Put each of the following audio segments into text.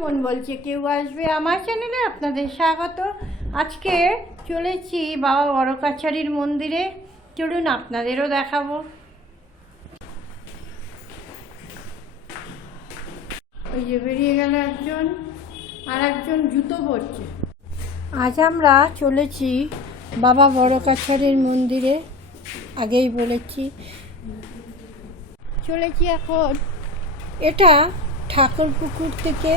মন বলছে, কেউ আসবে আমার চ্যানেলে আপনাদের স্বাগত। আজকে চলেছি বাবা বড় কাছারির মন্দিরে। চলুন, আপনাদেরও দেখাবো। ওই যে বেরিয়ে গেল একজন, আর একজন জুতো পরছে। আজ আমরা চলেছি বাবা বড় কাছারির মন্দিরে, আগেই বলেছি। চলেছি এখন এটা ঠাকুরপুকুর থেকে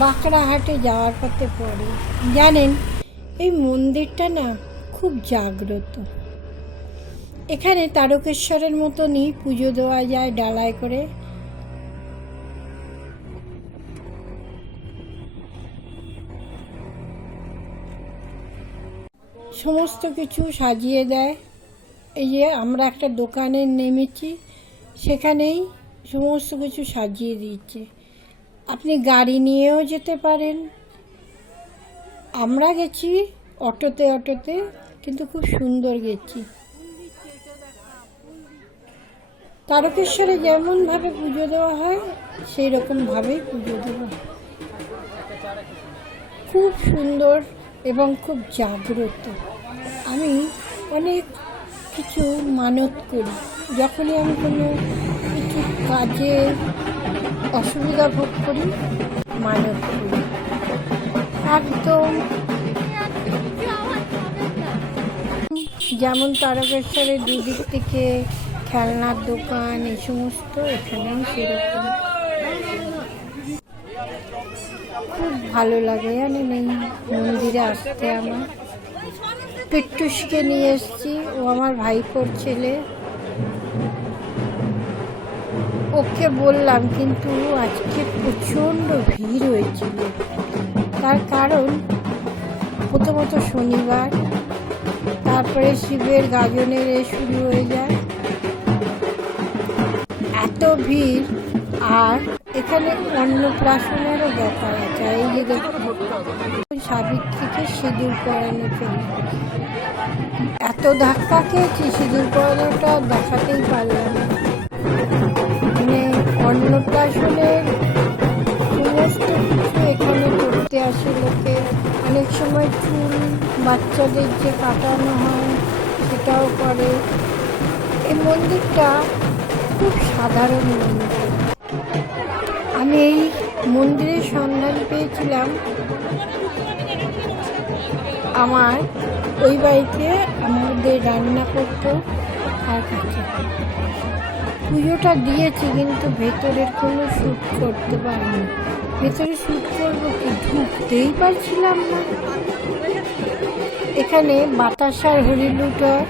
বাঁকড়াহাটে যাওয়ার পথে পড়ে। জানেন, এই মন্দিরটা না খুব জাগ্রত। এখানে তারকেশ্বরের মতনই পুজো দেওয়া যায় ডালায় করে। সমস্ত কিছু সাজিয়ে দেয়। এই যে আমরা একটা দোকানে নেমেছি, সেখানেই সমস্ত কিছু সাজিয়ে দিচ্ছে আপনি গাড়ি নিয়েও যেতে পারেন। আমরা গেছি অটোতে অটোতে, কিন্তু খুব সুন্দর গেছি। তারকেশ্বরে যেমনভাবে পুজো দেওয়া হয় সেই রকমভাবেই পুজো দেওয়া হয়। খুব সুন্দর এবং খুব জাগ্রত। আমি অনেক কিছু মানত করি। যখনই আমি কোনো কিছু কাজে অসুবিধা ভোগ করি করি একদম যেমন তারকেশ্বরের দুদিক থেকে খেলনার দোকান, এই সমস্ত এখানেও সেরকম। খুব ভালো লাগে জানেন এই মন্দিরে আসতে আমার। পিট্টুসকে নিয়ে এসেছি, ও আমার ভাইপোর ছেলে। ওকে বললাম, কিন্তু আজকে প্রচণ্ড ভিড় হয়েছিল। তার কারণ প্রথমত শনিবার, তারপরে শিবের গাজনের এ শুরু হয়ে যায়। এত ভিড়, আর এখানে অন্নপ্রাশনেরও ব্যাপার আছে। এই যে সাবিত্রীকে সিঁদুর পরানোর জন্য এত ধাক্কা খেয়েছি, সিঁদুর পরানোটা দেখাতেই পারলাম না। অন্নপ্রাশনের সমস্ত কিছু এখানে করতে আসে লোকে। অনেক সময় চুল বাচ্চাদের যে কাটানো হয়, সেটাও করে। এই মন্দিরটা খুব সাধারণ মন্দির। আমি এই মন্দিরের সন্ধান পেয়েছিলাম। আমার ওই বাড়িতে আমাদের রান্না করতো আর কাছে পুজোটা দিয়েছি কিন্তু ভেতরের কোনো শ্যুট করতে পারিনি। ভেতরে শ্যুট করব কি? ঢুকতেই পারছিলাম না। এখানে বাতাসার হরিলুট হয়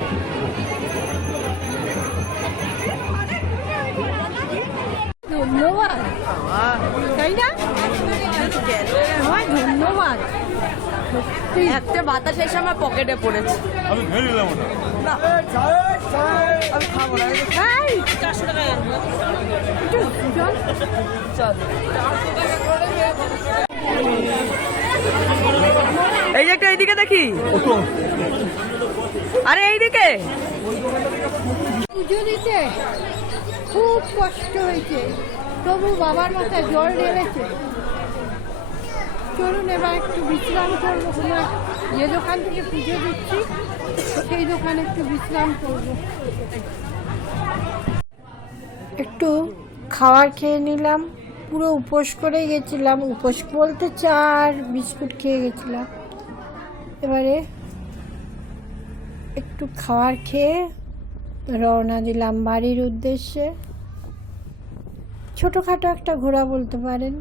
ধন্যবাদ। তাই না? ধন্যবাদ। একটা বাতাস এসে আমার পকেটে পড়েছে। না। আমি খাব না এই, চারশো টাকা একটু জল। চল এই যে একটা এইদিকে দেখি। আরে এইদিকে। পুজো দিতে খুব কষ্ট হয়েছে। তবু বাবার মাথায় জল ঢেলেছে। চলুন এবার একটু বিশ্রাম করব। এক- যে দোকান থেকে পুজো দিচ্ছি, সেই দোকানে একটু বিশ্রাম করব। একটু খাবার খেয়ে নিলাম, পুরো উপোস করে গেছিলাম। উপোস বলতে চার বিস্কুট খেয়ে গেছিলাম। এবারে একটু খাবার খেয়ে রওনা দিলাম বাড়ির উদ্দেশ্যে। ছোটোখাটো একটা ঘোরা বলতে পারেন।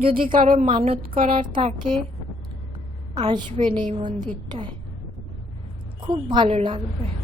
যদি কারও মানত করার থাকে, আসবেন এই মন্দিরটায়। খুব ভালো লাগবে।